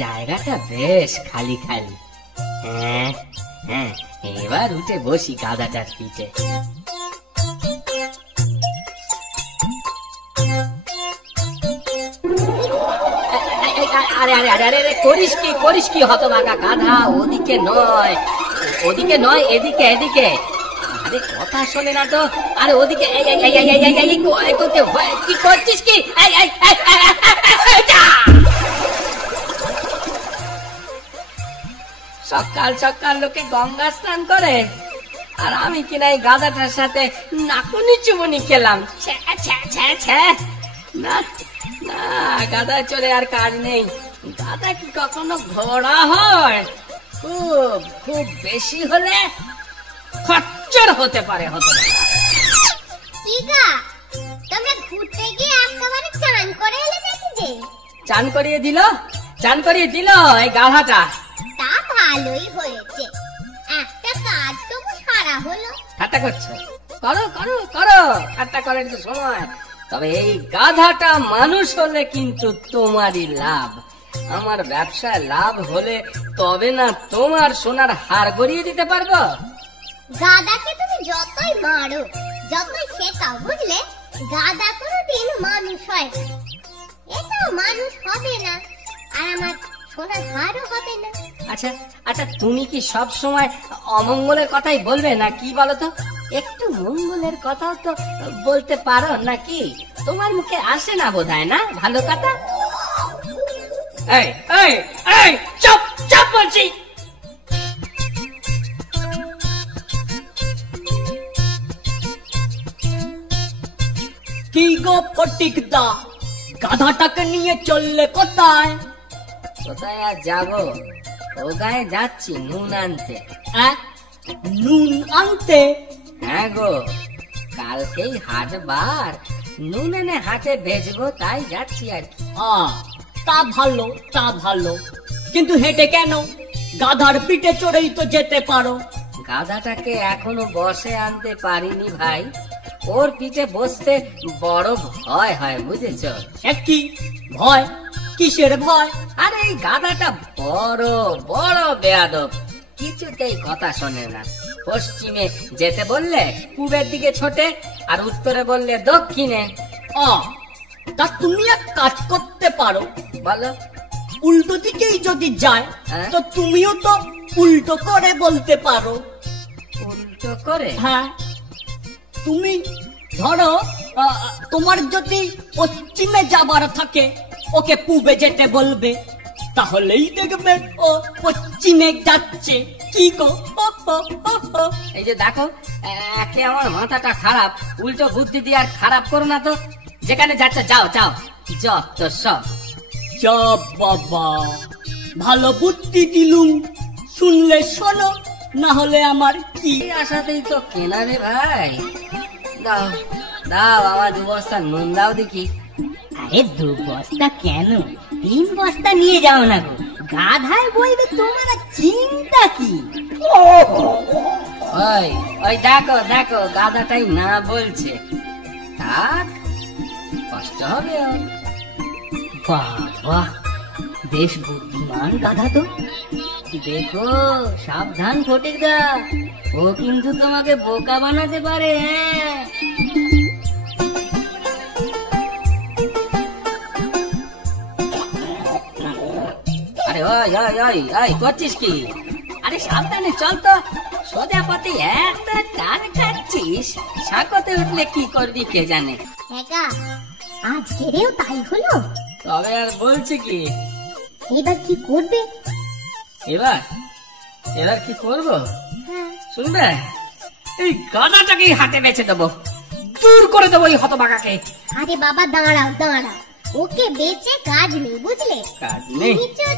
জায়গাটা বেশ খালি খালি। হ্যাঁ হ্যাঁ, এবার উঠে বসি গাধাটার পিঠে। আরে আরে আরে আরে করিস কি হতভাগা গাধা? ওদিকে নয়, ওদিকে নয়, এদিকে এদিকে। আরে কথা শোনে না তো। আরে ওদিকে, কি করছিস কি? সকাল সকাল লোকে গঙ্গা স্নান করে, আর আমি কিনা এই গাধাটার সাথে নাকুনি চুমুনি খেলাম। না না, গাধা চলে আর কাজ নেই। গাধা কি কখনো ঘোড়া হয়? খুব খুব বেশি হলে খচ্চর হতে পারে। তোমরা ঘুরতে গিয়ে একেবারে চান করে এলে নাকি? যে চান করিয়ে দিল এই গাধাটা। তা ভালোই হয়েছে, একটা কাজ তো সারা হলো। ঠাট্টা করছো? করো করো করো, ঠাট্টা করার তো সময়। তবে এই গাধাটা মানুষ হলে কিন্তু তোমারই লাভ। আমার ব্যবসায় লাভ হলে তবে না তোমার সোনার হার গড়িয়ে দিতে পারবো। গাধাকে তুমি যতই মারো, যতই শেখাও, বুঝলে, গাধা কোনোদিন মানুষ হয় না। এটাও মানুষ হবে না, আর আমার সোনার হারও হবে না। আচ্ছা আচ্ছা, তুমি কি সব সময় অমঙ্গলের কথাই বলবে না কি বলো তো? একটু মঙ্গলের কথাও তো বলতে পারো নাকি? তোমার মুখে আসে না বোধহয় না ভালো কথা। এই এই এই, চুপ চুপ বলছি। কি গো ফটিকদা, গাধাটাকে নিয়ে চললে কোথায়? কোথায় আর যাবো? ও গায়ে যাচ্ছি নুন আনতে। নুন আনতে? হ্যাঁ গো, কালকেই হাট বার, নুন এনে হাটে বেচবো, তাই যাচ্ছি আর কি। তা ভালো, তা ভালো। কিন্তু হেঁটে কেন? গাধার পিঠে চড়েই তো যেতে পারো। গাধাটাকে এখনো বসে আনতে পারিনি ভাই। ওর পিঠে বসতে বড় ভয় হয়, বুঝেছো? কি ভয়? কিসের ভয়? আরে এই গাধাটা বড় বড় বেয়াদব, কিছুতেই কথা শোনে না। পশ্চিমে যেতে বললে পূবের দিকে ছোটে, আর উত্তরে বললে দক্ষিণে। তা তুমি এক কাজ করতে পারো। বলো। উল্টো দিকেই যদি যায় হ্যাঁ? তো তুমিও তো উল্টো করে বলতে পারো। উল্টো করে? হ্যাঁ, তুমি ধরো তোমার যদি পশ্চিমে যাবার থাকে, ওকে পূবে যেতে বলবে, তাহলেই দেখবে ও পশ্চিমে যাচ্ছে। কি গো? এই যে দেখো, একে আমার মাথাটা খারাপ, উল্টো বুদ্ধি দিয়ে আর খারাপ করো না তো। যেখানে যাচ্ছে যাও যাও, যত সব। বাবা, ভালো বুদ্ধি দিলুম, শুনলে শোনো, না হলে আমার কি। আসাতেই তো কেনা রে ভাই। দাও দাও, আমার 2 বস্তা নুন দাও দেখি। আরে 2 বস্তা কেন, 3 বস্তা নিয়ে যাও না গো। গাধায় বলবে তোমার চিন্তা কি? ওই ওই দেখো দেখো, গাধাটাই না বলছে। থাক, কষ্ট হবে ওর। বাবা, বেশ বুদ্ধিমান গাধা তো। দেখো সাবধান ফটিকদা, ও কিন্তু তোমাকে বোকা বানাতে পারে। হ্যাঁ, আরে ওই ওই ওই ওই, করছিস কি? আরে সাবধানে চল তো, সোজা পথে একটা টান খাচ্ছিস, সাঁকোতে উঠলে কি করবি কে জানে। একা আজকেও তাই হলো। তবে আর বলছি কি, এবার কি করবে? এবার এবার কি করব শুনবে? এই গাধাটাকেই হাতে বেঁচে দেবো, দূর করে দেবো এই হতভাগাকে। আরে বাবা দাঁড়াও দাঁড়াও, ওকে বেঁচে কাজ নেই, বুঝলে? কাজ নেই?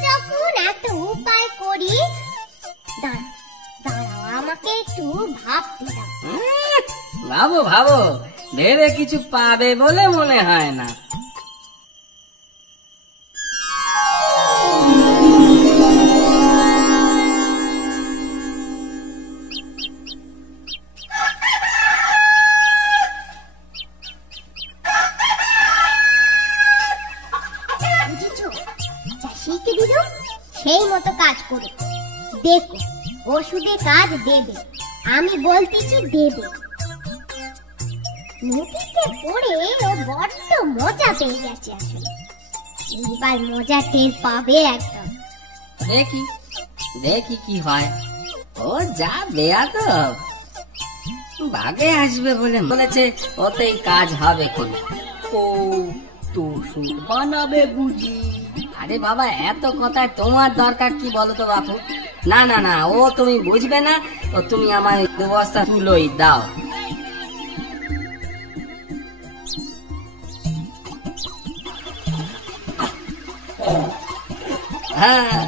যখন একটা উপায় করি, দাঁড়াও দাঁড়াও, আমাকে একটু ভাবতে দাও। ভাবো ভাবো, ভেবে কিছু পাবে বলে মনে হয় না। বুঝেছো, চাষিকে দিল মতো কাজ করো। দেখো ওষুধে কাজ দেবে, আমি বলতেছি দেবে। নদীতে পড়ে ও বড্ড মজা পেয়ে গেছে আসলে, এইবার মজা টের পাবে একদম। দেখি দেখি কি হয়। ও যা বেয়াদব, বাগে আসবে বলে বলেছে, ওতেই কাজ হবে কোন। ও তো ওষুধ বানাবে বুঝি? আরে বাবা, এত কথায় তোমার দরকার কি বলো তো বাপু? না না না, ও তুমি বুঝবে না। ও তুমি আমার 2 বস্তা তুলোই দাও। হ্যাঁ,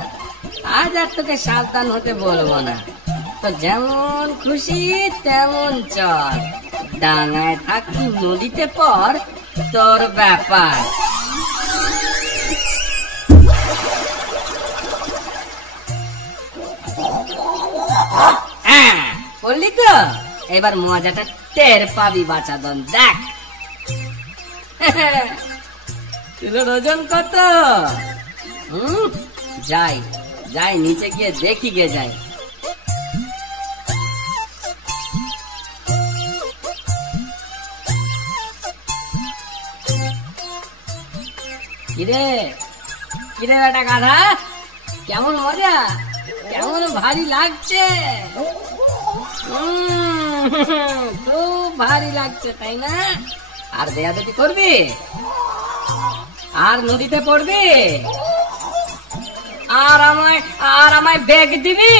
আজ আর তোকে সাবধান হতে বলবো না। তো যেমন খুশি তেমন চল, ডাঙায় থাকি নদীতে পর, তোর ব্যাপার। বললি তো, এবার মজাটা টের পাবি বাচাদন। দেখ তুলোর ওজন কত? যাই যাই নিচে গিয়ে দেখি গে যাই। কিরে কিরে বেটা গাধা, কেমন মজা, কেমন ভারী লাগছে? খুব ভারী লাগছে তাই না? আর দেয়াদেবি করবি? আর নদীতে পড়বি? আর আমায় বেগ দিবি?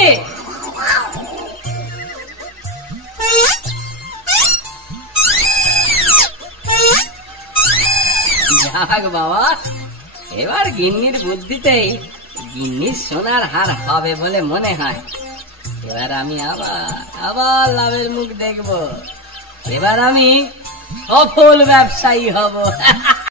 যাক বাবা, এবার গিন্নির বুদ্ধিতেই গিন্নির সোনার হার হবে বলে মনে হয়। এবার আমি আবার লাভের মুখ দেখব। এবার আমি সফল ব্যবসায়ী হব।